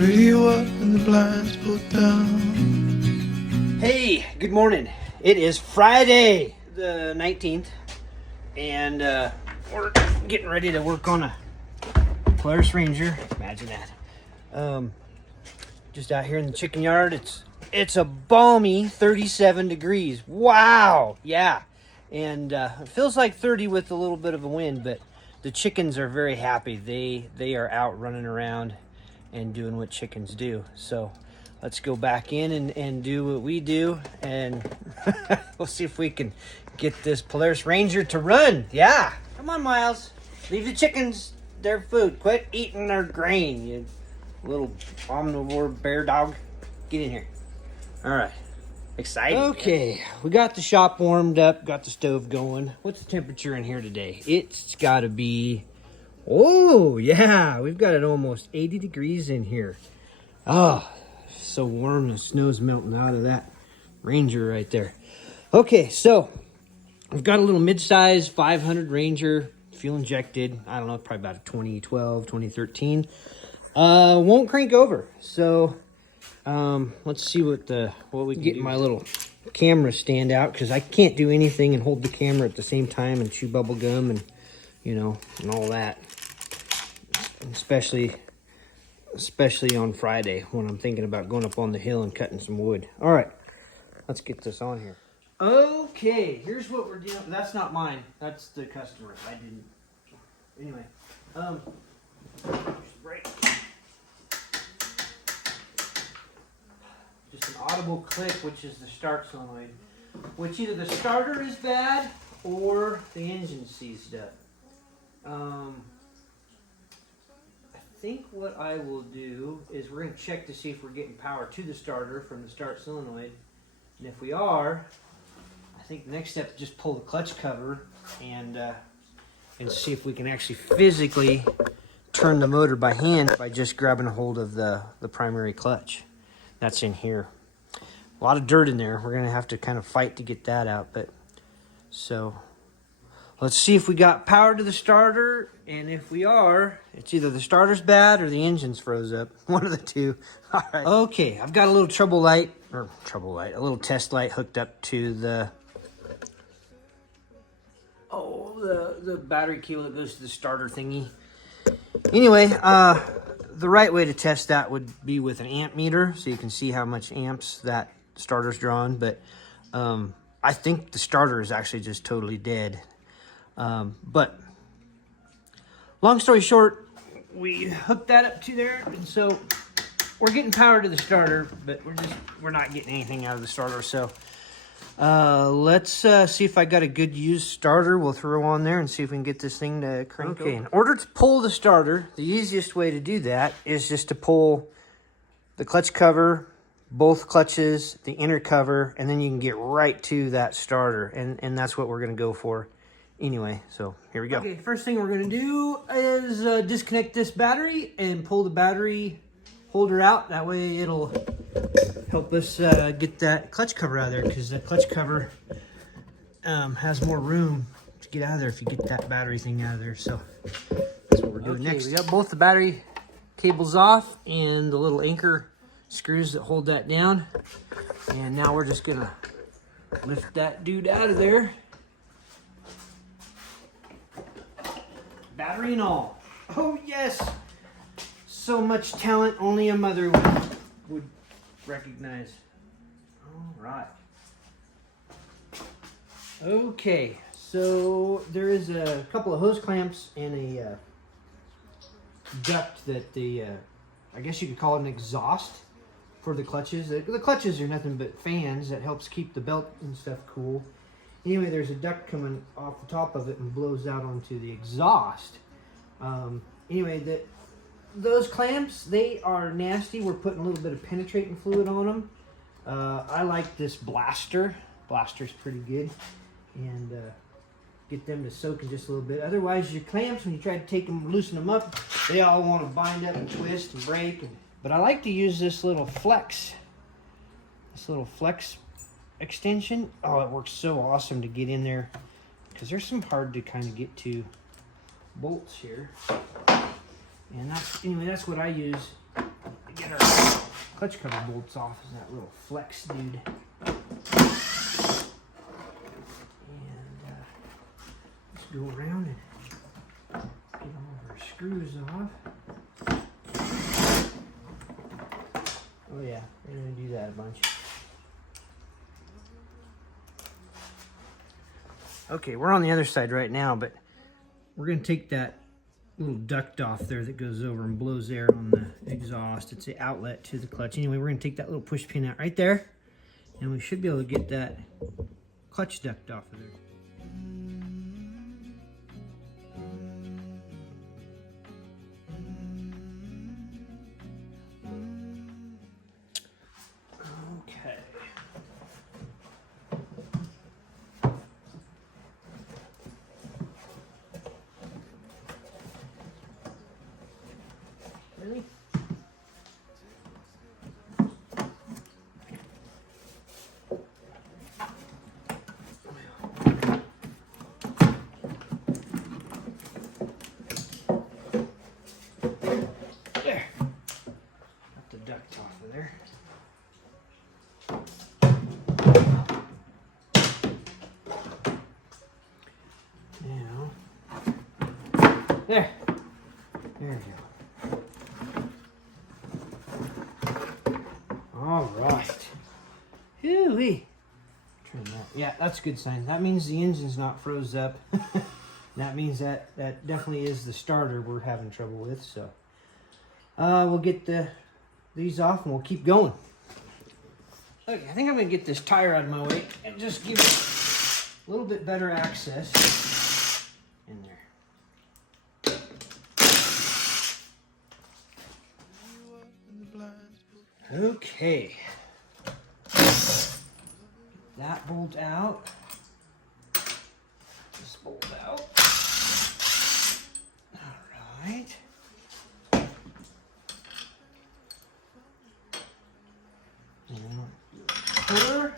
Radio up and the blinds pulled down. Hey, good morning. It is Friday the 19th, and we're getting ready to work on a Polaris Ranger. Imagine that. Just out here in the chicken yard. It's a balmy 37 degrees. Wow. Yeah. And it feels like 30 with a little bit of a wind, but the chickens are very happy. They are out running around and doing what chickens do. So let's go back in and do what we do, and we'll see if we can get this Polaris Ranger to run. Yeah. Come on, Miles. Leave the chickens their food. Quit eating their grain, you little omnivore bear dog. Get in here. All right. Excited. Okay, we got the shop warmed up, got the stove going. What's the temperature in here today? It's got to be, oh, yeah, we've got it almost 80 degrees in here. Oh, so warm, the snow's melting out of that Ranger right there. Okay, so we've got a little midsize 500 Ranger, fuel injected. I don't know, probably about a 2012, 2013. Won't crank over, so let's see what we can get my little camera stand out, because I can't do anything and hold the camera at the same time and chew bubble gum and, you know, and all that. Especially on Friday when I'm thinking about going up on the hill and cutting some wood. All right, let's get this on here. Okay, here's what we're doing. That's not mine. That's the customer. I didn't. Anyway, break. Just an audible click, which is the start solenoid, which either the starter is bad or the engine seized up. I think what I will do is we're going to check to see if we're getting power to the starter from the start solenoid, and if we are, I think the next step is just pull the clutch cover and see if we can actually physically turn the motor by hand by just grabbing a hold of the primary clutch. That's in here. A lot of dirt in there. We're going to have to kind of fight to get that out. But so let's see if we got power to the starter. And if we are, it's either the starter's bad or the engine's froze up. One of the two. All right. Okay, I've got a little a little test light hooked up to the battery cable that goes to the starter thingy. Anyway, the right way to test that would be with an amp meter, so you can see how much amps that starter's drawing. But I think the starter is actually just totally dead. But long story short, we hooked that up to there, and so we're getting power to the starter, but we're not getting anything out of the starter. So let's see if I got a good used starter. We'll throw on there and see if we can get this thing to crank over. In order to pull the starter, the easiest way to do that is just to pull the clutch cover, both clutches, the inner cover, and then you can get right to that starter. And that's what we're going to go for anyway. So here we go. Okay, first thing we're going to do is disconnect this battery and pull the battery holder out. That way it'll help us get that clutch cover out of there, because the clutch cover has more room to get out of there if you get that battery thing out of there. So that's what we're doing next. We got both the battery cables off and the little anchor screws that hold that down. And now we're just gonna lift that dude out of there. Battery and all. Oh yes! So much talent only a mother would recognize. All right. Okay, so there is a couple of hose clamps and a duct that I guess you could call it an exhaust for the clutches. The clutches are nothing but fans that helps keep the belt and stuff cool. Anyway, there's a duct coming off the top of it and blows out onto the exhaust. Anyway, those clamps, they are nasty. We're putting a little bit of penetrating fluid on them. I like this blaster. Blaster's pretty good. And get them to soak in just a little bit. Otherwise, your clamps, when you try to take them, loosen them up, they all want to bind up and twist and break. But I like to use this little flex extension. Oh, it works so awesome to get in there, because there's some hard to kind of get to bolts here. And that's what I use to get our clutch cover bolts off is that little flex dude. And let's go around and get all of our screws off. Oh yeah, we're gonna do that a bunch. Okay, we're on the other side right now, but we're gonna take that little duct off there that goes over and blows air on the exhaust. It's the outlet to the clutch. Anyway, we're gonna take that little push pin out right there, and we should be able to get that clutch duct off of there. Okay. Really? There. Got the duct off of there. Now, there. There we go. All right. Hoo-wee. Turn that. Yeah, that's a good sign. That means the engine's not froze up. That means that definitely is the starter we're having trouble with. So we'll get these off and we'll keep going. Okay, I think I'm gonna get this tire out of my way and just give it a little bit better access in there. Okay. That bolt out. This bolt out. All right. Puller.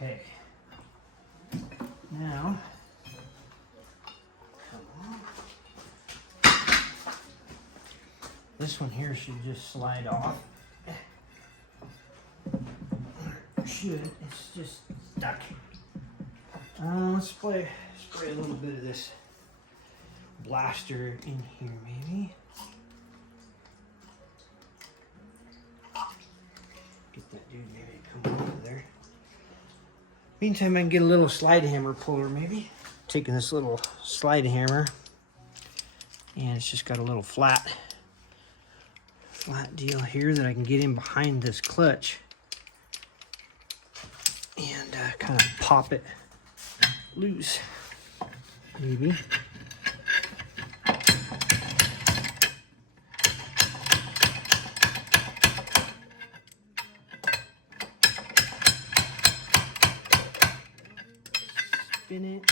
Okay. Now, come on. This one here should just slide off. Should. It's just stuck. Let's spray a little bit of this blaster in here, maybe. Get that dude maybe to come over there. Meantime, I can get a little slide hammer puller maybe. Taking this little slide hammer, and it's just got a little flat deal here that I can get in behind this clutch and kind of pop it loose, maybe. Spin it,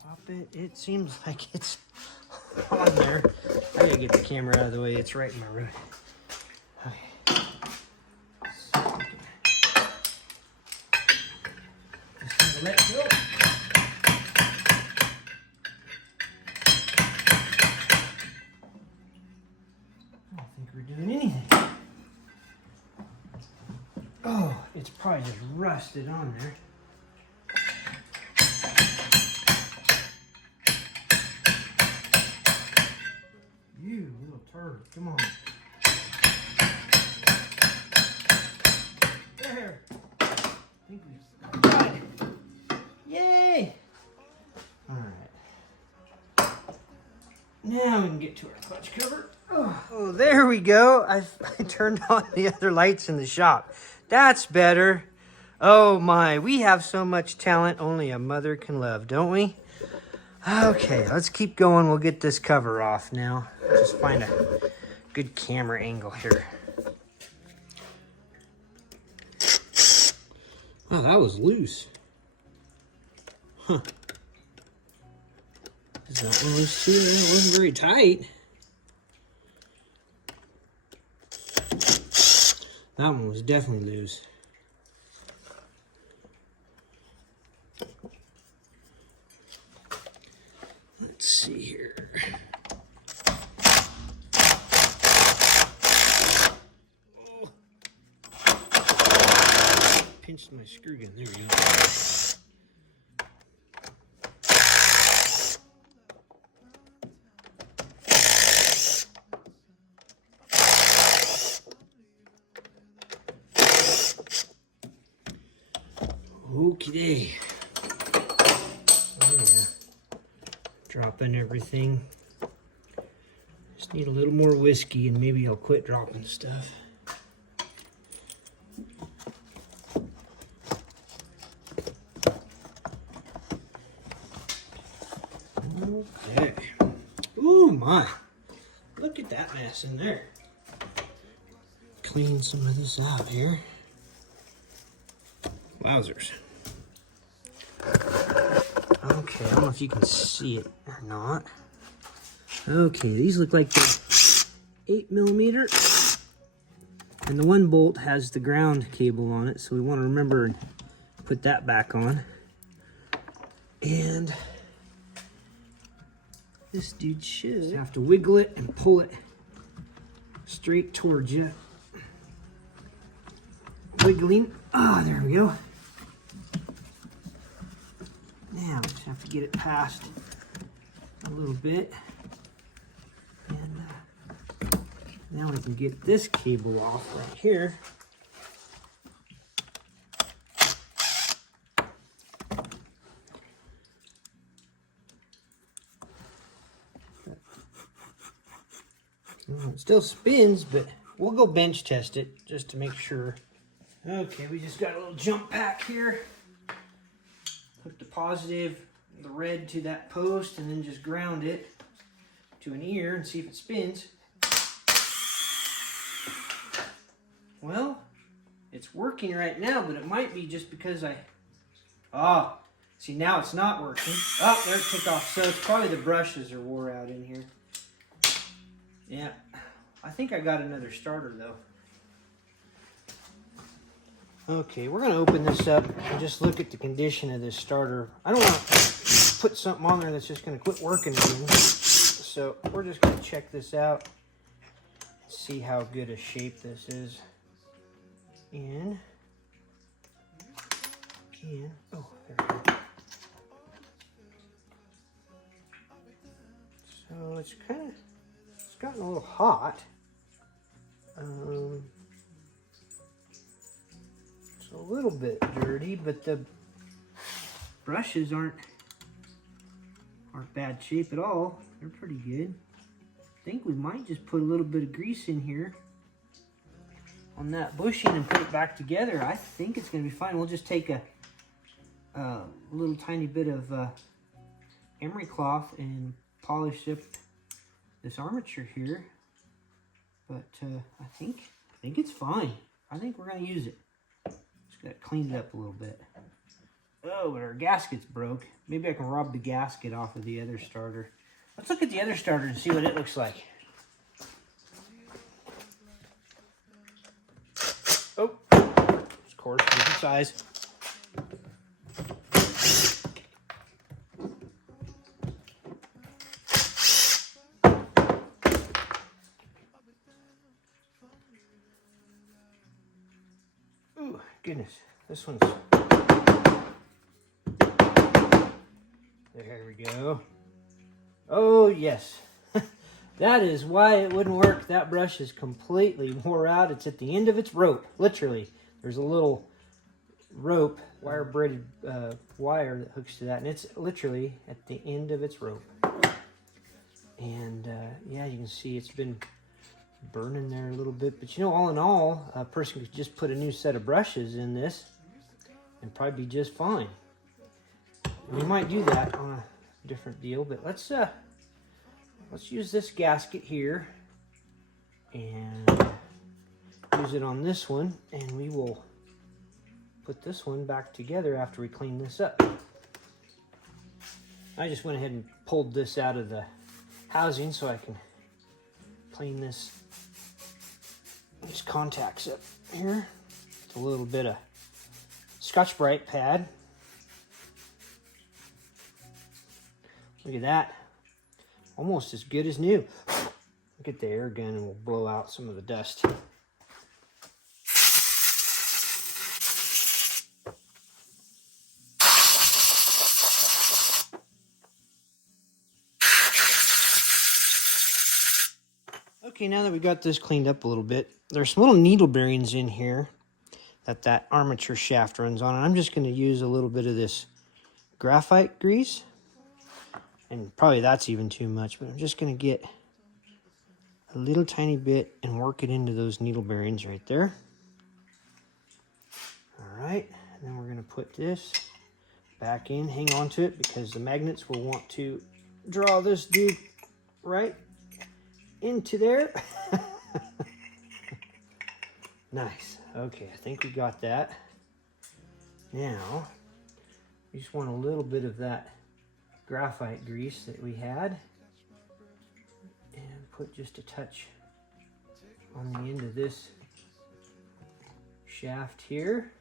pop it. It seems like it's on there. I gotta get the camera out of the way. It's right in my road. Okay. Just let go. I don't think we're doing anything. Oh, it's probably just rusted on there. You little turd, come on. There. I think we got it. Yay! Alright. Now we can get to our clutch cover. Oh, there we go. I turned on the other lights in the shop. That's better. Oh my, we have so much talent only a mother can love, don't we? Okay, let's keep going. We'll get this cover off now. Just find a good camera angle here. Oh, that was loose. Huh. That one was too, it wasn't very tight. That one was definitely loose. Let's see here. Oh. Pinched my screw gun. There we go. Okay. Oh yeah. Dropping everything. Just need a little more whiskey and maybe I'll quit dropping stuff. Okay. Oh my. Look at that mess in there. Clean some of this out here. Wowzers. Okay, I don't know if you can see it or not. Okay, these look like they're 8mm. And the one bolt has the ground cable on it, so we want to remember and put that back on. And this dude should have to wiggle it and pull it straight towards you. Wiggling. Ah, there we go. Now we just have to get it past a little bit. And now we can get this cable off right here. Well, it still spins, but we'll go bench test it just to make sure. Okay, we just got a little jump pack here. Hook the positive, the red to that post, and then just ground it to an ear and see if it spins. Well, it's working right now, but it might be just because see, now it's not working. Oh, there it took off. So it's probably the brushes are wore out in here. Yeah, I think I got another starter though. Okay, we're gonna open this up and just look at the condition of this starter. I don't want to put something on there that's just gonna quit working again. So we're just gonna check this out, see how good a shape this is. And oh, there we go. So it's gotten a little hot. It's a little bit dirty, but the brushes aren't bad shape at all. They're pretty good. I think we might just put a little bit of grease in here on that bushing and put it back together. I think it's going to be fine. We'll just take a little tiny bit of emery cloth and polish up this armature here. But I think it's fine. I think we're going to use it. Just got to clean it up a little bit. Oh, but our gasket's broke. Maybe I can rob the gasket off of the other starter. Let's look at the other starter and see what it looks like. Oh, of course, different size. Ooh, goodness, this one's... There we go. Oh, yes. That is why it wouldn't work. That brush is completely wore out. It's at the end of its rope, literally. There's a little rope, wire braided wire that hooks to that, and it's literally at the end of its rope. And yeah, you can see it's been burning there a little bit. But you know, all in all, a person could just put a new set of brushes in this and probably be just fine. We might do that on a different deal, but let's use this gasket here and use it on this one, and we will put this one back together after we clean this up. I just went ahead and pulled this out of the housing so I can clean these contacts up here. It's a little bit of Scotch-Brite pad. Look at that. Almost as good as new. Look at the air gun and we'll blow out some of the dust. Okay, now that we got this cleaned up a little bit, there's some little needle bearings in here that armature shaft runs on. And I'm just going to use a little bit of this graphite grease. And probably that's even too much, but I'm just going to get a little tiny bit and work it into those needle bearings right there. All right, and then we're going to put this back in, hang on to it because the magnets will want to draw this dude right into there. Nice. Okay, I think we got that. Now, we just want a little bit of that graphite grease that we had and put just a touch on the end of this shaft here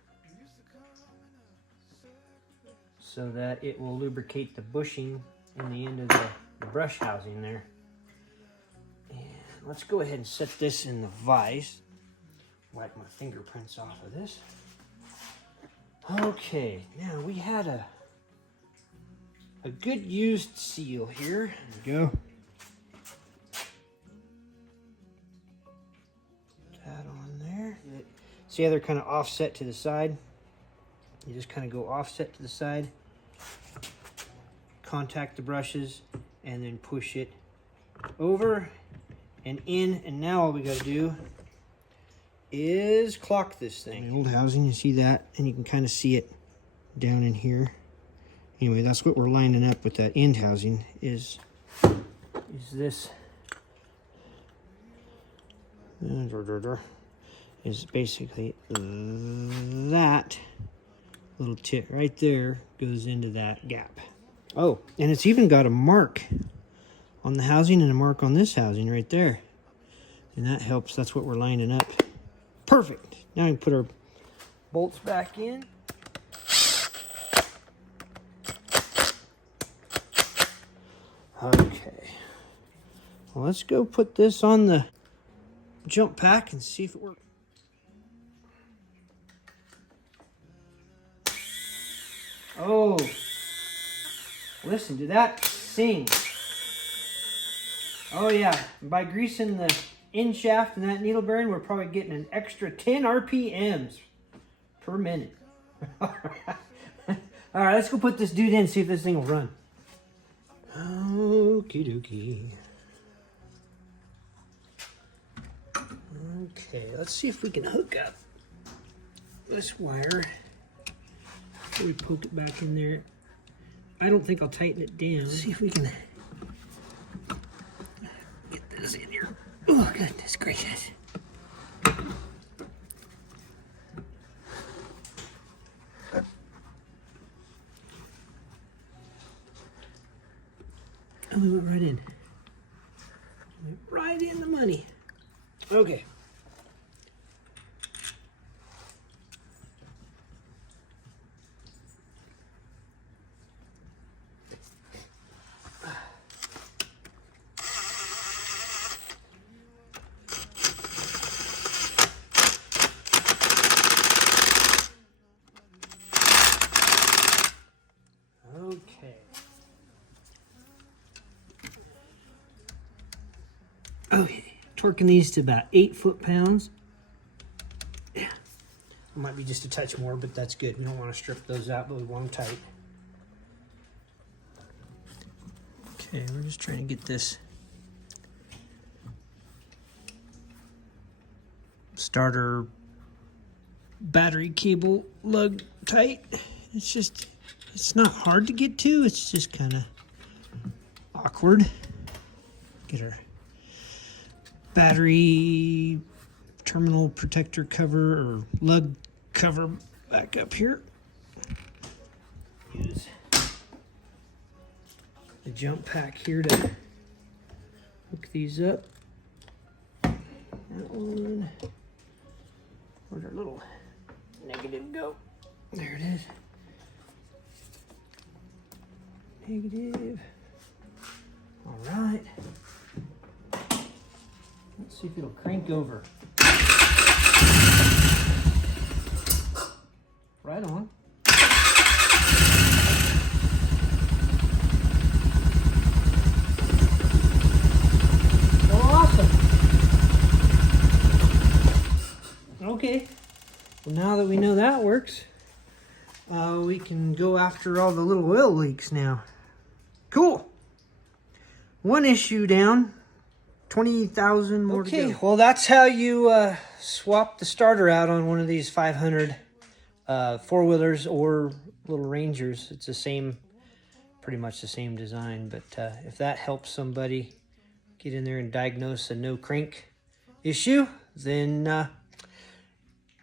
so that it will lubricate the bushing in the end of the brush housing there. And let's go ahead and set this in the vise. Wipe my fingerprints off of this. Okay, now we had a good used seal here. There we go. Put that on there. See how they're kind of offset to the side? You just kind of go offset to the side, contact the brushes, and then push it over and in. And now all we got to do is clock this thing. The old housing, you see that? And you can kind of see it down in here. Anyway, that's what we're lining up with that end housing is this. Is basically that little tit right there goes into that gap. Oh, and it's even got a mark on the housing and a mark on this housing right there. And that helps. That's what we're lining up. Perfect. Now we can put our bolts back in. Okay. Well, let's go put this on the jump pack and see if it works. Oh, listen to that sing. Oh yeah, by greasing the end shaft and that needle bearing, we're probably getting an extra 10 RPMs per minute. All right, let's go put this dude in and see if this thing will run. Okie dokie. Okay, let's see if we can hook up this wire. Before we poke it back in there. I don't think I'll tighten it down. Let's see if we can get this in here. Oh, goodness gracious. Oh, we went right in. Right in the money. Okay. Okay, torquing these to about 8 foot-pounds. Yeah, might be just a touch more, but that's good. We don't want to strip those out, but we want them tight. Okay, we're just trying to get this starter battery cable lug tight. It's not hard to get to, it's just kind of awkward. Get our battery terminal protector cover or lug cover back up here. Use the jump pack here to hook these up. That one. Where'd our little negative go? There it is. Negative. All right. Let's see if it'll crank over. Right on. Okay, well now that we know that works, we can go after all the little oil leaks now. Cool. One issue down, 20,000 more to go. Okay, well that's how you swap the starter out on one of these 500 four-wheelers or little Rangers. It's the same, pretty much the same design, but if that helps somebody get in there and diagnose a no crank issue, then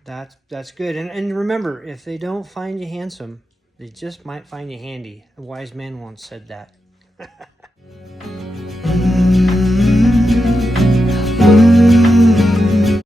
that's good. And remember, if they don't find you handsome, they just might find you handy. A wise man once said that.